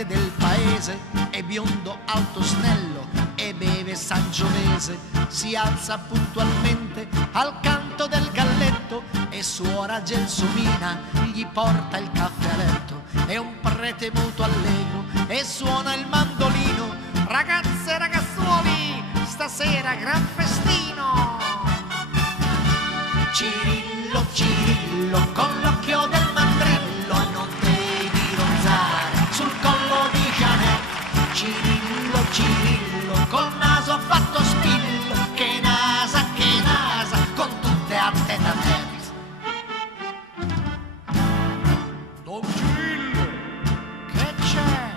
prete del paese è biondo, alto, snello e beve Sangiovese. Si alza puntualmente al canto del galletto e suora gelsomina, gli porta il caffè a letto. È un prete molto allegro e suona il mandolino. Ragazze e ragazzuoli, stasera gran festino. Cirillo, Cirillo, con l'occhio del mandrillo non devi ronzare sul collo di Janet. Cirillo, Cirillo, col naso fatto spillo, che nasa, con tutte a tête a tête. Don Cirillo, che c'è?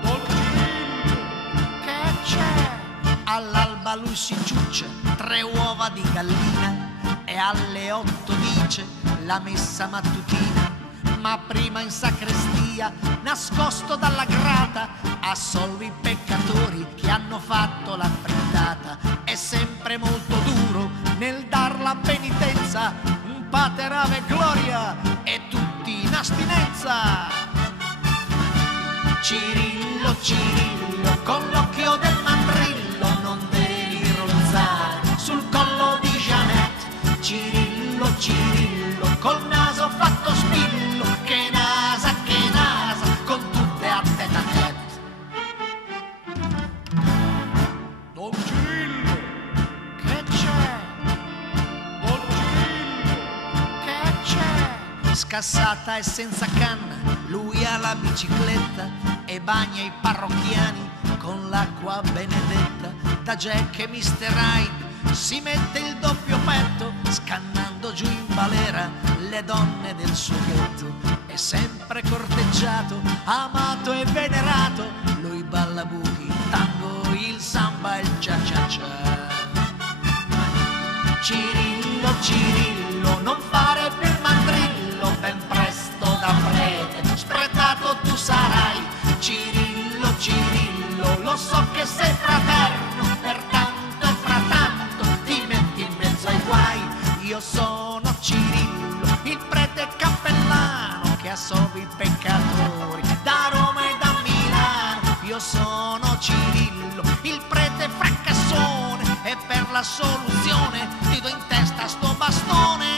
Don Cirillo, che c'è? All'alba lui si ciuccia 3 uova di gallina e alle 8 dice la messa mattutina. Ma prima in sacrestia, nascosto dalla grata, assolve i peccatori che hanno fatto la frittata. È sempre molto duro nel dar la penitenza, un pater ave gloria e tutti in astinenza. Cirillo, Cirillo, con l'occhio del mandrillo non devi ronzare sul collo di Janet. Cirillo, Cirillo, col naso fatto spillo, che nasa, con tutte a tête a tête. Don Cirillo, che c'è? Don Cirillo, che c'è? Scassata e senza canna, lui ha la bicicletta e bagna i parrocchiani con l'acqua benedetta. Da Jack e Mr. Hyde si mette il doppio petto, scannando giù in balera le donne del suo ghetto. È sempre corteggiato, amato e venerato, lui balla buchi, il tango, il samba e il cia-cia-cia. Cirillo, Cirillo, non fare più il mandrillo, ben presto da prete spretato tu sarai. Cirillo, Cirillo, lo so che sei fraterno, pertanto e frattanto ti metti in mezzo ai guai. Io sono Cirillo, il prete cappellano che assolve i peccatori da Roma e da Milano. Io sono Cirillo, il prete fracassone, e per la soluzione ti do in testa sto bastone.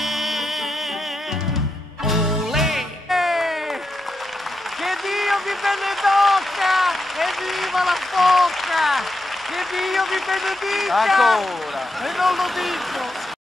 Olè! Che Dio vi benedica! Evviva la bocca! Che Dio vi benedica! Ancora! E non lo dico!